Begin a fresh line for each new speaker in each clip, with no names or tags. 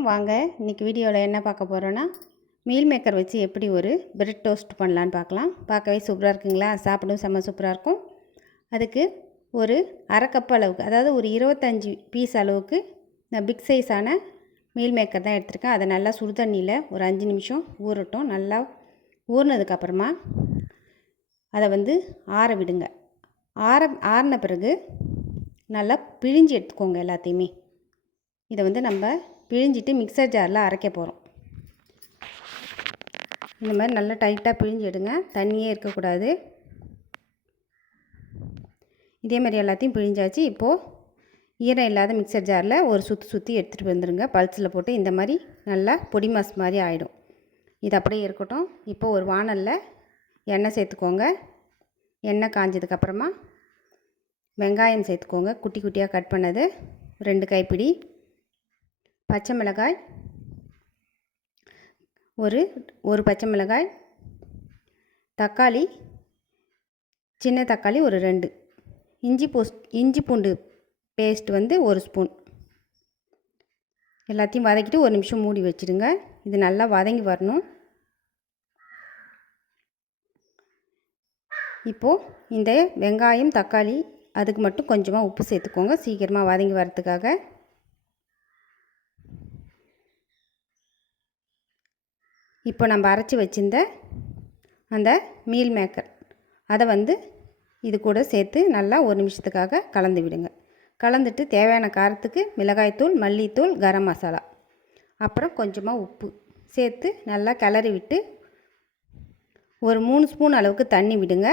வணக்கம் வாங்க இன்றைக்கி வீடியோவில் என்ன பார்க்க போகிறோன்னா மீல் மேக்கர் வச்சு எப்படி ஒரு பிரெட் டோஸ்ட் பண்ணலான்னு பார்க்கலாம். பார்க்கவே சூப்பராக இருக்குங்களா? சாப்பிடும் செம்ம சூப்பராக இருக்கும். அதுக்கு ஒரு அரை கப் அளவுக்கு அதாவது ஒரு இருபத்தஞ்சி பீஸ் அளவுக்கு நான் பிக் சைஸான மீல் மேக்கர் தான் எடுத்திருக்கேன். அதை நல்லா சுடு தண்ணியில் ஒரு அஞ்சு நிமிஷம் ஊறட்டும். நல்லா ஊறினதுக்கப்புறமா அதை வந்து ஆற விடுங்க. ஆற ஆறின பிறகு நல்லா பிழிஞ்சு எடுத்துக்கோங்க எல்லாத்தையுமே. இதை வந்து நம்ம பிழிஞ்சிட்டு மிக்சர் ஜாரில் அரைக்க போகிறோம் இந்த மாதிரி நல்லா டைட்டாக பிழிஞ்சு எடுங்க. தண்ணியே இருக்கக்கூடாது. இதே மாதிரி எல்லாத்தையும் பிழிஞ்சாச்சு. இப்போது ஈரம் இல்லாத மிக்சர் ஜாரில் ஒரு சுற்றி சுற்றி எடுத்துகிட்டு வந்துடுங்க பல்ஸில் போட்டு இந்த மாதிரி நல்லா பொடி மாஸ் மாதிரி ஆகிடும் இது அப்படியே இருக்கட்டும். இப்போது ஒரு வானலில் எண்ணெய் சேர்த்துக்கோங்க. எண்ணெய் காஞ்சதுக்கப்புறமா வெங்காயம் சேர்த்துக்கோங்க. குட்டி குட்டியாக கட் பண்ணது. ரெண்டு கைப்பிடி. பச்சை மிளகாய் ஒரு ஒரு பச்சை மிளகாய் தக்காளி சின்ன தக்காளி ஒரு ரெண்டு. இஞ்சி பூஸ் இஞ்சி பூண்டு பேஸ்ட் வந்து ஒரு ஸ்பூன் எல்லாத்தையும் வதக்கிட்டு ஒரு நிமிஷம் மூடி வச்சுடுங்க இது நல்லா வதங்கி வரணும். இப்போது இந்த வெங்காயம் தக்காளி அதுக்கு மட்டும் கொஞ்சமாக உப்பு சேர்த்துக்கோங்க. சீக்கிரமாக வதங்கி வரத்துக்காக இப்போ நம்ம அரைச்சி வச்சிருந்த அந்த மீல் மேக்கர் அதை வந்து இது கூட சேர்த்து நல்லா ஒரு நிமிஷத்துக்காக கலந்து விடுங்க. கலந்துட்டு தேவையான காரத்துக்கு மிளகாய்த்தூள் மல்லித்தூள் கரம் மசாலா. அப்புறம் கொஞ்சமாக உப்பு சேர்த்து நல்லா கிளறி விட்டு ஒரு மூணு ஸ்பூன் அளவுக்கு தண்ணி விடுங்க.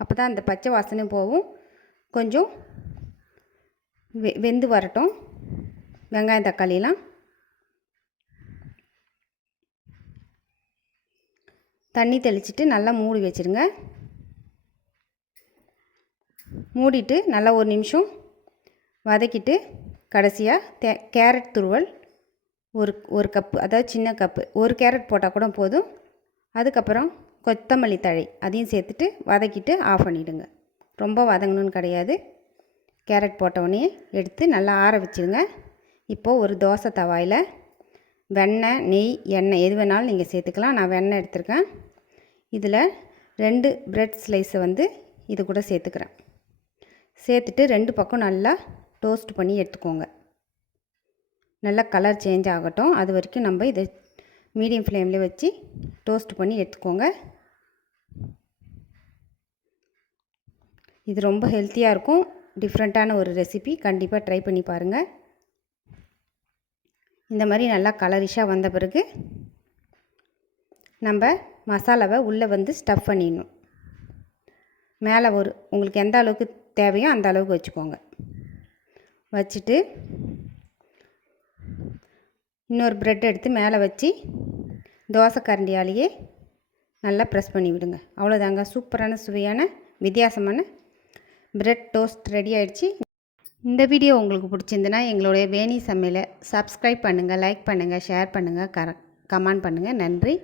அப்போ தான் அந்த பச்சை வாசனை போகும். கொஞ்சம் வெ வெந்து வரட்டும். வெங்காயம் தக்காளிலாம் தண்ணி தெளிச்சிட்டு நல்லா மூடி வச்சுருங்க. மூடிட்டு நல்லா ஒரு நிமிஷம் வதக்கிட்டு கடைசியாக தே கேரட் துருவல் ஒரு ஒரு கப்பு அதாவது சின்ன கப்பு ஒரு கேரட் போட்டால் கூட போதும். அதுக்கப்புறம் கொத்தமல்லி தழை அதையும் சேர்த்துட்டு வதக்கிட்டு ஆஃப் பண்ணிவிடுங்க ரொம்ப வதங்கணும்னு கிடையாது. கேரட் போட்டவுடனே எடுத்து நல்லா ஆற வச்சுருங்க. இப்போது ஒரு தோசை தவாயில் வெண்ணெய் நெய் எண்ணெய் எது வேணாலும் நீங்கள் சேர்த்துக்கலாம். நான் வெண்ணெய் எடுத்திருக்கேன். இதில் ரெண்டு பிரெட் ஸ்லைஸை வந்து இது கூட சேர்த்துக்கிறேன். சேர்த்துட்டு ரெண்டு பக்கம் நல்லா டோஸ்ட் பண்ணி எடுத்துக்கோங்க. நல்லா கலர் சேஞ்ச் ஆகட்டும். அது வரைக்கும் நம்ம இதை மீடியம் ஃப்ளேமில் வச்சு டோஸ்ட் பண்ணி எடுத்துக்கோங்க. இது ரொம்ப ஹெல்த்தியாக இருக்கும். டிஃப்ரெண்ட்டான ஒரு ரெசிபி கண்டிப்பாக ட்ரை பண்ணி பாருங்கள் இந்த மாதிரி நல்லா கலரிஷாக வந்த பிறகு நம்ம மசாலாவை உள்ளே வந்து ஸ்டஃப் பண்ணிடணும். மேலே ஒரு உங்களுக்கு எந்த அளவுக்கு தேவையோ அந்த அளவுக்கு வச்சுக்கோங்க. வச்சுட்டு இன்னொரு ப்ரெட் எடுத்து மேலே வச்சு தோசை கரண்டியாலேயே நல்லா ப்ரெஸ் பண்ணி விடுங்க. அவ்வளோதாங்க. சூப்பரான சுவையான வித்தியாசமான ப்ரெட் டோஸ்ட் ரெடி ஆகிடுச்சு இந்த வீடியோ உங்களுக்கு பிடிச்சிருந்துன்னா எங்களுடைய வேணி சமையலை சப்ஸ்கிரைப் பண்ணுங்கள் லைக் பண்ணுங்கள் ஷேர் பண்ணுங்கள் கர கமெண்ட் பண்ணுங்கள் நன்றி.